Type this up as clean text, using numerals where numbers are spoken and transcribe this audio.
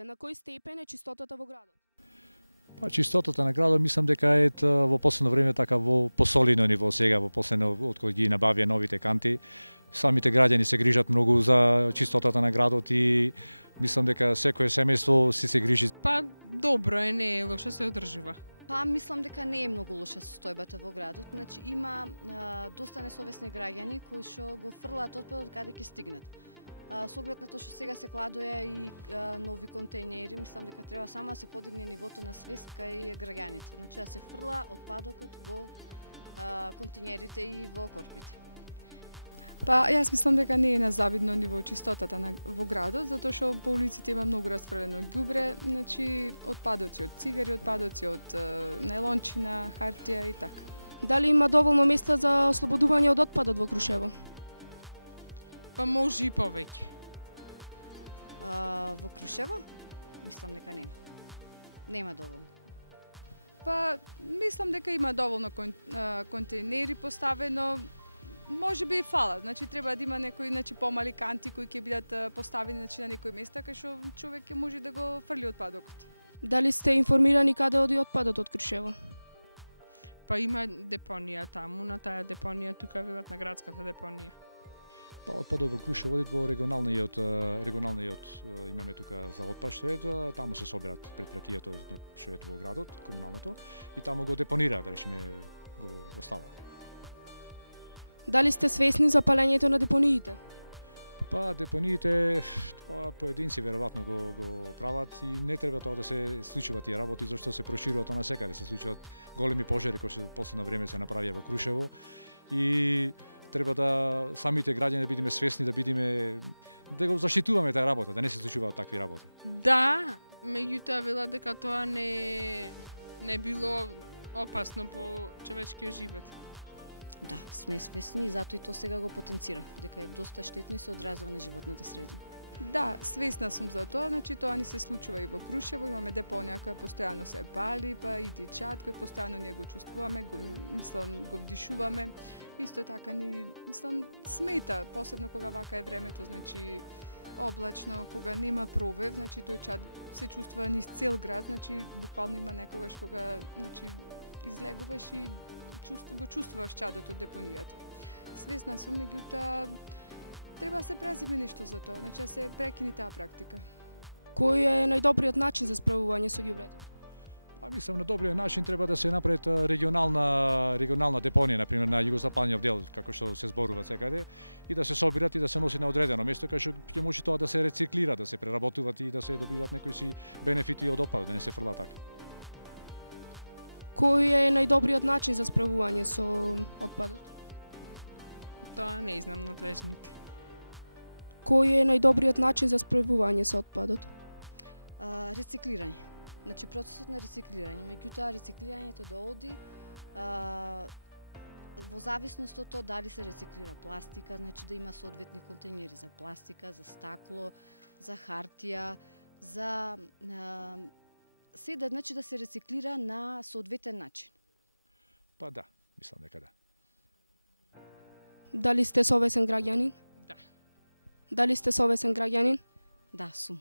мислите, на кој степен е чистотата во градот? Па чистотата на градот мислам дека е во последно време така во посолидно ниво сега, во последно од кога ги набавија новите канти. Самите граѓани се грижат многу за чистотата на градот и мислам дека секое семејство си се грижи. Па добро е, не е лошо, се одржува. Па мислам дека не е многу лоша состојбата во градот. Значи има доста несовесни граѓани кои што го фрлаат отпадот каде ќе стигнат. Со оглед на тоа што сега се кладоја и нови контејнери, мислам дека треба само да се подигне нивото на свест кај граѓаните. Значи да се фрла отпадокот во контејнерите и во корпите. Па јас мислам дека не е на завидно ниво чистотата во градот, затоа што по улиците има многу расфрлено ѓубре, значи отпадоци од цигари, отпадоци од најлончина, хартија и така. Дали има доволно места за ослободување од отпадот во Крушево? Па може и повеќе. Во Крушево? Мислам дека нема. Нема доволно. Па мислам дека има доволно контејнери поставено. Може би и фала, значи треба да има некои помали канти кои ќе бидат поставени на некои места кај што човек ќе може да го фрли отпадокот. Дали сте информирани каде оди отпадот од Крушево? Па има депонија таму, на таа депонија тука велат на градската депонија. Па отпадот во Крушево оди во регионалниот имаме тука за отпад што е, таму се собират предпријатието што е во градот, комуналното, и таму го депонираат, да речеме, го оставаат. Дали сте свесни за палењето на депониите? Па депониите, тоа поединци веројатно го прават и не треба тоа да се случуваат тие работи, зашто се проширува тоа насекаде, се случуваат големи пожари кои што последно време се направија во Крушево и треба да самите граѓани да бидеме свесни, да го заштитуваме таа работа, да не се случуваат такви работи. Да, меѓутоа велат дека тоа не било опасно по човечкиот живот. Да, сме свесни и затоа и тоа сега го потенцира, дека е доста штетно и се одразува на животната средина. Да, свесна сум за тоа, значи тоа ни се случува и во Крушево, имаме депонија која постојано се пали, па и дичат кој постојано ние го чувствуваме, го вдишуваме. Исто така ни смета, посебно кога вака е времето, значи облачно, кога нема провев, значи тој чад се чувствува низ цел град, значи буквално има некогаш кога излегуваш и го чувствуваш чадот од депонијата. Свесна сум, меѓутоа треба да се преземе нешто за тоа, значи да се прекини таа практика. Кој е најдобриот начин за справување со ѓубрето? Па мислам на добриот начин треба да се направи регионална депонија, например на југозападниот дел, како што се зборува секаде, и да се собират и да се носи на одредено место, кај што ќе може тоа да се рециклира, да се преработуваат и да се добиваат некои си бенефити од отпадот, да не се фрла така. Кој е најдобриот начин за справување со отпадот? Тоа не знам надлежните. Кој е најдобриот начин за справување со отпадот? Рециклирање. Значи процесот на рециклирање, меѓутоа рециклирањето да оди во зависност од тоа дали се рециклира пластика, значи да има соодветни контејнери за пластика, за стакло, за хартија, за се значи да се рециклира на соодветен начин. Па да, мислам дека да. Дали сте совесен граѓанин? Да. Дали сте совесен граѓанин? Да, сум.